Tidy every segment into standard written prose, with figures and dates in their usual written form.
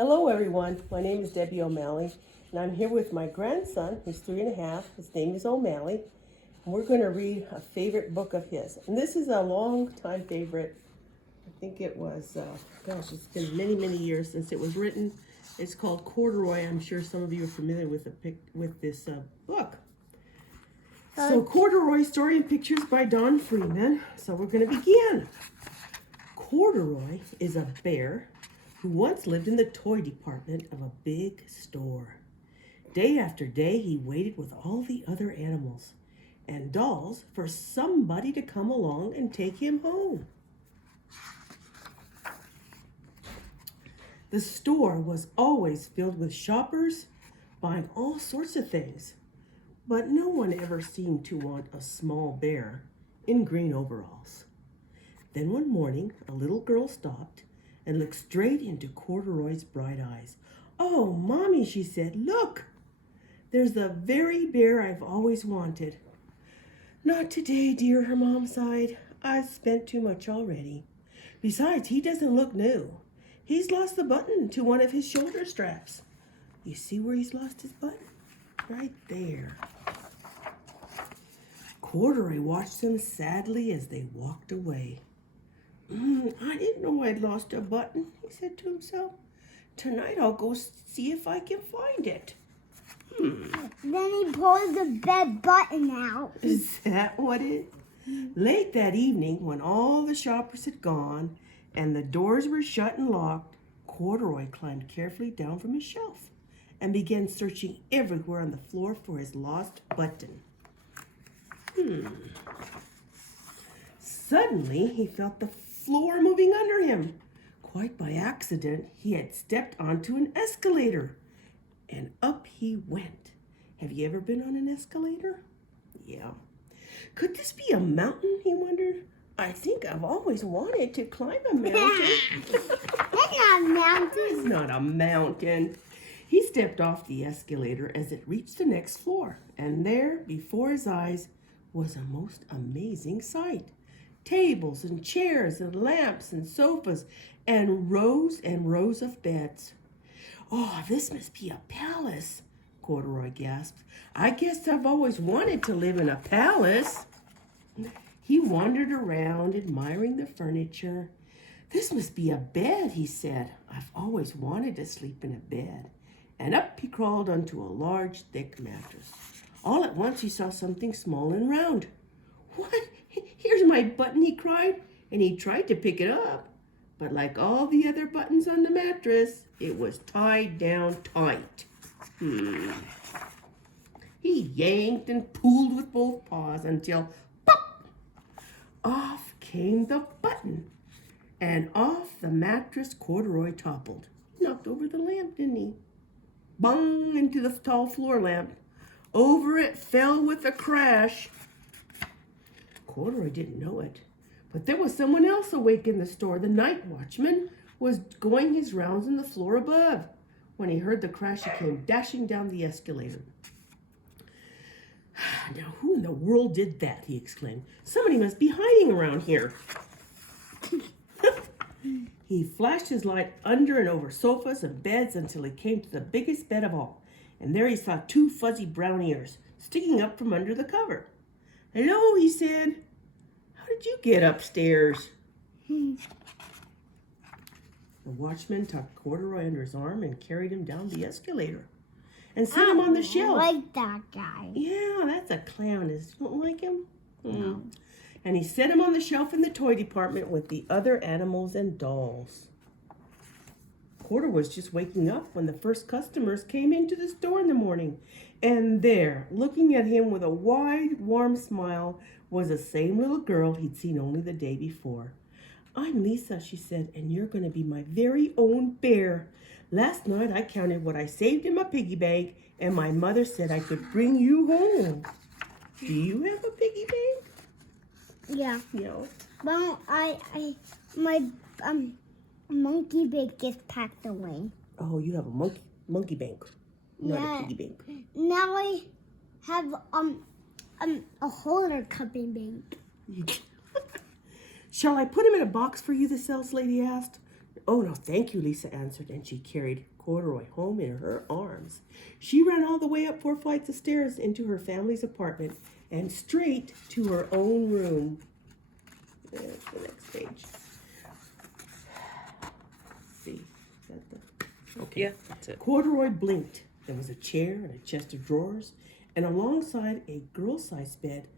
Hello everyone, my name is Debbie O'Malley and I'm here with my grandson who's 3.5. His name is O'Malley and we're going to read a favorite book of his. And this is a long time favorite. I think it was, it's been many years since it was written. It's called Corduroy. I'm sure some of you are familiar with this book. So Corduroy, Story and Pictures by Don Freeman. So we're going to begin. Corduroy is a bear who once lived in the toy department of a big store. Day after day, he waited with all the other animals and dolls for somebody to come along and take him home. The store was always filled with shoppers buying all sorts of things, but no one ever seemed to want a small bear in green overalls. Then one morning, a little girl stopped and looked straight into Corduroy's bright eyes. "Oh, Mommy," she said, "look, there's the very bear I've always wanted." "Not today, dear," her mom sighed. "I've spent too much already. Besides, he doesn't look new. He's lost the button to one of his shoulder straps. You see where he's lost his button? Right there." Corduroy watched them sadly as they walked away. "I didn't know I'd lost a button," he said to himself. "Tonight I'll go see if I can find it." Then he pulled the bed button out. Is that what it? Late that evening, when all the shoppers had gone and the doors were shut and locked, Corduroy climbed carefully down from his shelf and began searching everywhere on the floor for his lost button. Suddenly, he felt the floor moving under him. Quite by accident, he had stepped onto an escalator, and up he went. Have you ever been on an escalator? Yeah. Could this be a mountain, he wondered? I think I've always wanted to climb a mountain. It's not a mountain. It's not a mountain. He stepped off the escalator as it reached the next floor, and there, before his eyes, was a most amazing sight. Tables and chairs and lamps and sofas and rows of beds. "Oh, this must be a palace," Corduroy gasped. "I guess I've always wanted to live in a palace." He wandered around, admiring the furniture. "This must be a bed," he said. "I've always wanted to sleep in a bed." And up he crawled onto a large, thick mattress. All at once he saw something small and round. "What? Here's my button," he cried, and he tried to pick it up. But like all the other buttons on the mattress, it was tied down tight. He yanked and pulled with both paws until, pop! Off came the button, and off the mattress Corduroy toppled. Knocked over the lamp, didn't he? Bung into the tall floor lamp. Over it fell with a crash. Corduroy didn't know it, but there was someone else awake in the store. The night watchman was going his rounds on the floor above. When he heard the crash, he came dashing down the escalator. "Now, who in the world did that?" he exclaimed. "Somebody must be hiding around here." He flashed his light under and over sofas and beds until he came to the biggest bed of all. And there he saw 2 fuzzy brown ears sticking up from under the cover. "Hello," he said. "How did you get upstairs?" The watchman tucked Corduroy under his arm and carried him down the escalator and set him on the shelf. I like that guy. Yeah, that's a clown. You don't like him? No. And he set him on the shelf in the toy department with the other animals and dolls. Corduroy was just waking up when the first customers came into the store in the morning. And there, looking at him with a wide, warm smile, was the same little girl he'd seen only the day before. "I'm Lisa," she said, "and you're going to be my very own bear. Last night I counted what I saved in my piggy bank, and my mother said I could bring you home. Do you have a piggy bank?" Yeah. No. Well, my monkey bank gets packed away. Oh, you have a monkey bank, not a piggy bank. Now I have a holder cupping bank. "Shall I put him in a box for you?" the sales lady asked. Oh, no, thank you, Lisa answered, and she carried Corduroy home in her arms. She ran all the way up 4 flights of stairs into her family's apartment and straight to her own room. There's the next page. Let's see. Is that the... Okay. Yeah, that's it. Corduroy blinked. There was a chair and a chest of drawers, and alongside a girl-sized bed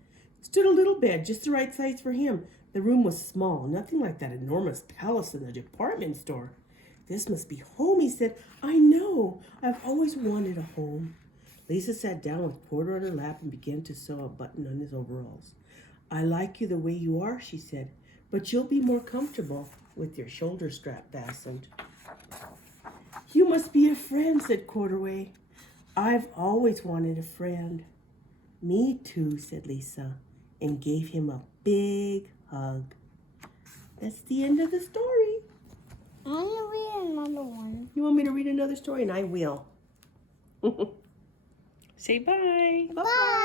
stood a little bed just the right size for him. The room was small, nothing like that enormous palace in the department store. This must be home, he said. I know. I've always wanted a home. Lisa sat down with Corduroy on her lap and began to sew a button on his overalls. I like you the way you are, she said, but you'll be more comfortable with your shoulder strap fastened. You must be a friend, said Corduroy. I've always wanted a friend. Me too, said Lisa, and gave him a big hug. That's the end of the story. I want to read another one. You want me to read another story? And I will. Say bye. Bye.